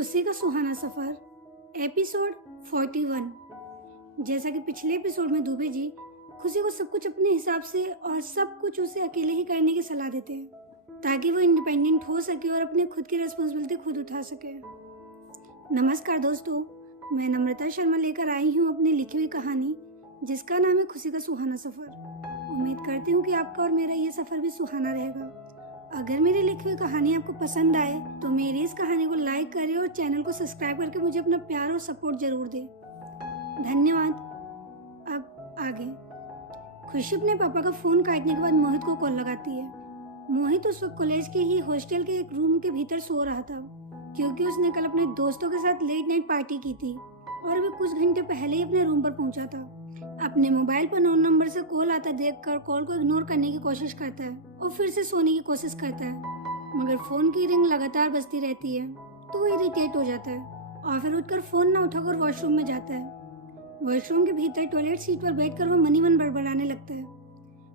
खुशी का सुहाना सफर एपिसोड 41। जैसा कि पिछले एपिसोड में दुबे जी खुशी को सब कुछ अपने हिसाब से और सब कुछ उसे अकेले ही करने की सलाह देते हैं ताकि वो इंडिपेंडेंट हो सके और अपने खुद की रिस्पॉन्सिबिलिटी खुद उठा सके। नमस्कार दोस्तों, मैं नम्रता शर्मा लेकर आई हूँ अपनी लिखी हुई कहानी जिसका नाम है खुशी का सुहाना सफर। उम्मीद करती हूँ कि आपका और मेरा ये सफर भी सुहाना रहेगा। अगर मेरी लिखी हुई कहानी आपको पसंद आए तो मेरी इस कहानी को लाइक करें और चैनल को सब्सक्राइब करके मुझे अपना प्यार और सपोर्ट जरूर दें। धन्यवाद। अब आगे। खुशी अपने पापा का फोन काटने के बाद मोहित को कॉल लगाती है। मोहित उस वक्त कॉलेज के ही हॉस्टल के एक रूम के भीतर सो रहा था क्योंकि उसने कल अपने दोस्तों के साथ लेट नाइट पार्टी की थी और अभी कुछ घंटे पहले ही अपने रूम पर पहुंचा था। अपने मोबाइल पर नॉन नंबर से कॉल आता देखकर कॉल को इग्नोर करने की कोशिश करता है और फिर से सोने की कोशिश करता है, मगर फोन की रिंग लगातार बजती रहती है तो वो इरिटेट हो जाता है और फिर उठकर फोन ना उठाकर वॉशरूम में जाता है। वॉशरूम के भीतर टॉयलेट सीट पर बैठकर वो मनी मन बड़बड़ाने लगता है।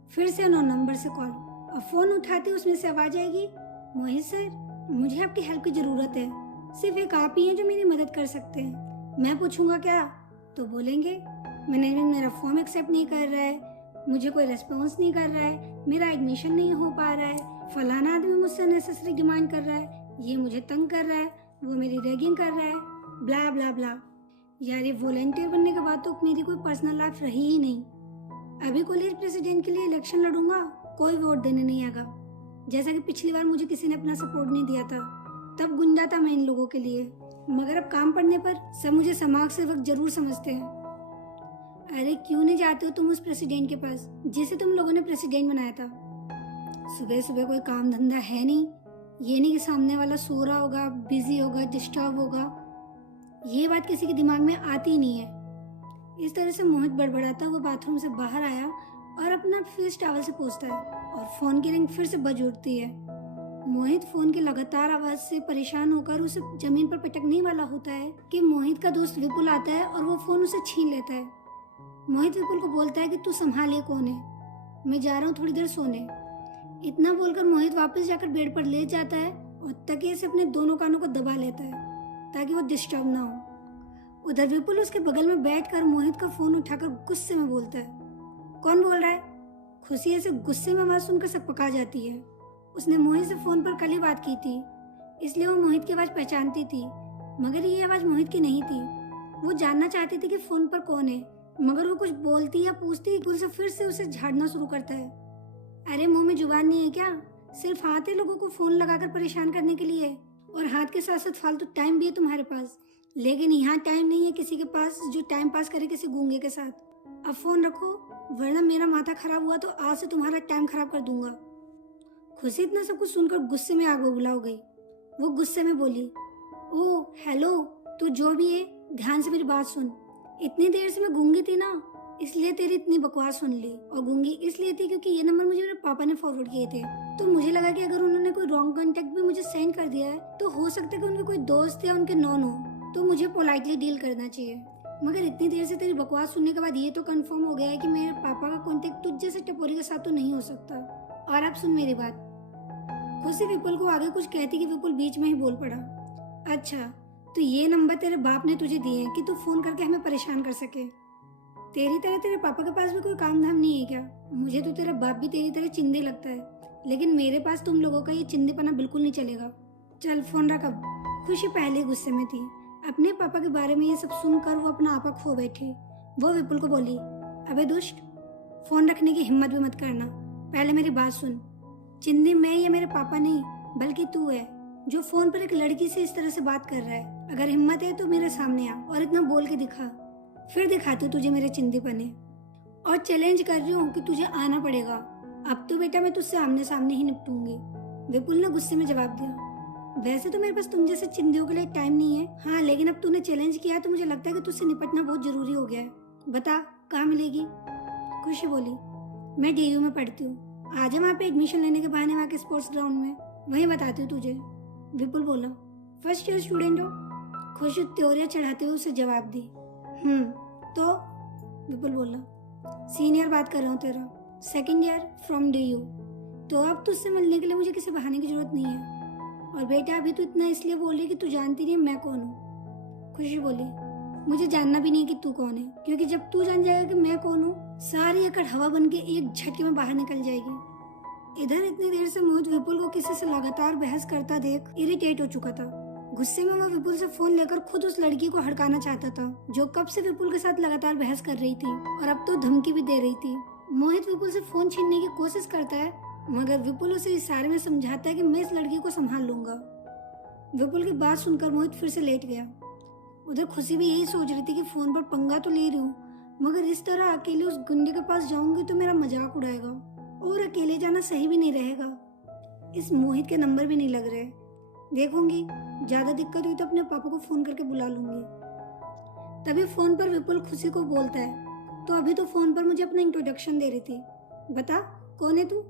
फिर से नॉन नंबर से कॉल और फोन उठाते उसमें से आवाज आएगी, मोहित सर, मुझे आपकी हेल्प की जरूरत है। सिर्फ एक आप ही हैं जो मेरी मदद कर सकते हैं। मैं पूछूंगा क्या तो बोलेंगे मैनेजमेंट मेरा फॉर्म एक्सेप्ट नहीं कर रहा है, मुझे कोई रिस्पॉन्स नहीं कर रहा है, मेरा एडमिशन नहीं हो पा रहा है, फलाना आदमी मुझसे अननेसेसरी डिमांड कर रहा है, ये मुझे तंग कर रहा है, वो मेरी रैगिंग कर रहा है, ब्ला ब्ला ब्ला। यार ये वॉलंटियर बनने के बाद तो मेरी कोई पर्सनल लाइफ रही ही नहीं। अभी कॉलेज प्रेसिडेंट के लिए इलेक्शन लड़ूंगा, कोई वोट देने नहीं आएगा। जैसा कि पिछली बार मुझे किसी ने अपना सपोर्ट नहीं दिया था, तब गुंडा था मैं इन लोगों के लिए, मगर अब काम पड़ने पर सब मुझे समाज सेवक जरूर समझते हैं। अरे क्यों नहीं जाते हो तुम उस प्रेसिडेंट के पास जिसे तुम लोगों ने प्रेसिडेंट बनाया था? सुबह सुबह कोई काम धंधा है नहीं, ये नहीं कि सामने वाला सो रहा होगा, बिजी होगा, डिस्टर्ब होगा, ये बात किसी के दिमाग में आती ही नहीं है। इस तरह से मोहित बड़बड़ाता हुआ बाथरूम से बाहर आया और अपना फेस टॉवल से पोंछता है और फोन की रिंग फिर से बज उठती है। मोहित फोन की लगातार आवाज से परेशान होकर उसे जमीन पर पटकने वाला होता है कि मोहित का दोस्त विपुल आता है और वो फोन उसे छीन लेता है। मोहित विपुल को बोलता है कि तू संभालिए, कौन है, मैं जा रहा हूँ थोड़ी देर सोने। इतना बोलकर मोहित वापस जाकर बेड पर लेट जाता है और तकिए से अपने दोनों कानों को दबा लेता है ताकि वो डिस्टर्ब ना हो। उधर विपुल उसके बगल में बैठकर मोहित का फोन उठाकर गुस्से में बोलता है, कौन बोल रहा है? खुशी ऐसे गुस्से में आवाज सुनकर सब पका जाती है। उसने मोहित से फोन पर कल ही बात की थी, इसलिए वो मोहित की आवाज पहचानती थी, मगर ये आवाज मोहित की नहीं थी। वो जानना चाहती थी कि फोन पर कौन है, मगर वो कुछ बोलती या पूछती विपुल से फिर से उसे झाड़ना शुरू करता है। अरे मुंह में जुबान नहीं है क्या? सिर्फ हाथ है लोगों को फोन लगाकर परेशान करने के लिए, और हाथ के साथ साथ फालतू टाइम भी है तुम्हारे पास, लेकिन यहाँ टाइम नहीं है किसी के पास जो टाइम पास करे किसी गूंगे के साथ। अब फोन रखो वरना मेरा माथा खराब हुआ तो आज से तुम्हारा टाइम खराब कर दूंगा। खुशी इतना सब कुछ सुनकर गुस्से में आग बबूला हो गई। वो गुस्से में बोली, ओ हेलो, तू जो भी है ध्यान से मेरी बात सुन। इतनी देर से मैं गूंगी थी ना, इसलिए तेरी इतनी बकवास सुन ली, और गूंगी इसलिए थी क्योंकि ये नंबर मुझे मेरे पापा ने फॉरवर्ड किए थे, तो मुझे लगा कि अगर उन्होंने कोई रॉन्ग कांटेक्ट भी मुझे सेंड कर दिया है तो हो सकता है कि उनके कोई दोस्त या उनके नॉन हो, तो मुझे पोलाइटली डील करना चाहिए। मगर इतनी देर से तेरी बकवास सुनने के बाद ये तो कंफर्म हो गया है कि मेरे पापा का कॉन्टेक्ट तुझ जैसे टपोरी के साथ तो नहीं हो सकता। और अब सुन मेरी बात। खुशी विपुल को आगे कुछ कहती कि विपुल बीच में ही बोल पड़ा, अच्छा तो ये नंबर तेरे बाप ने तुझे दिए हैं कि तू फोन करके हमें परेशान कर सके? तेरी तरह तेरे पापा के पास भी कोई काम धाम नहीं है क्या? मुझे तो तेरा बाप भी तेरी तरह चिंदे लगता है, लेकिन मेरे पास तुम लोगों का ये चिंदेपना बिल्कुल नहीं चलेगा। चल फोन रख अब। खुशी पहले गुस्से में थी, अपने पापा के बारे में ये सब सुनकर वो अपना आपा खो बैठी। वो विपुल को बोली, अबे दुष्ट, फोन रखने की हिम्मत भी मत करना, पहले मेरी बात सुन। चिंदी मैं या मेरे पापा नहीं बल्कि तू है जो फोन पर एक लड़की से इस तरह से बात कर रहा है। अगर हिम्मत है तो मेरे सामने आ और इतना बोल के दिखा, फिर दिखाती हूँ तुझे मेरे चिंदी पने, और चैलेंज कर रही हूँ कि तुझे आना पड़ेगा। अब तो बेटा मैं तुझसे आमने सामने ही निपटूंगी। विपुल ने गुस्से में जवाब दिया, वैसे तो मेरे पास तुम जैसे चिंदियों के लिए टाइम नहीं है, हाँ लेकिन अब तूने चैलेंज किया तो मुझे लगता है कि तुझसे निपटना बहुत जरूरी हो गया है। बता कहाँ मिलेगी? खुशी बोली, मैं DU में पढ़ती हूँ, आजा वहाँ पे एडमिशन लेने के बहाने वहाँ के स्पोर्ट्स ग्राउंड में, वहीं बताती हूँ तुझे। विपुल बोला, फर्स्ट ईयर स्टूडेंट हो? खुशी त्योरियां चढ़ाते हुए उसे जवाब दी, तो? विपुल बोला, सीनियर बात कर रहा हूँ तेरा, सेकंड ईयर फ्रॉम DU, तो अब तुझसे मिलने के लिए मुझे किसी बहाने की जरूरत नहीं है। और बेटा अभी तो इतना इसलिए बोल रही कि तू जानती नहीं मैं कौन हूँ। खुशी बोली, मुझे जानना भी नहीं कि तू कौन है, क्योंकि जब तू जान जाएगा कि मैं कौन हूँ, सारी अकड़ हवा बन के एक झटके में बाहर निकल जाएगी। इधर इतनी देर से मोहित विपुल को किसी से लगातार बहस करता देख इरिटेट हो चुका था। गुस्से में वो विपुल से फोन लेकर खुद उस लड़की को हड़काना चाहता था, जो कब से विपुल के साथ लगातार बहस कर रही थी और अब तो धमकी भी दे रही थी। मोहित विपुल से फोन छीनने की कोशिश करता है, मगर विपुल उसे इशारे में समझाता है कि मैं इस लड़की को संभाल लूंगा। विपुल की बात सुनकर मोहित फिर से लेट गया। उधर खुशी भी यही सोच रही थी कि फोन पर पंगा तो ले रही हूँ, मगर इस तरह अकेले उस गुंडे के पास जाऊंगी तो मेरा मजाक उड़ाएगा, और अकेले जाना सही भी नहीं रहेगा। इस मोहित के नंबर भी नहीं लग रहे। देखूंगी, ज्यादा दिक्कत हुई तो अपने पापा को फोन करके बुला लूंगी। तभी फोन पर विपुल खुशी को बोलता है, तो अभी तो फोन पर मुझे अपना इंट्रोडक्शन दे रही थी, बता कौन है तू?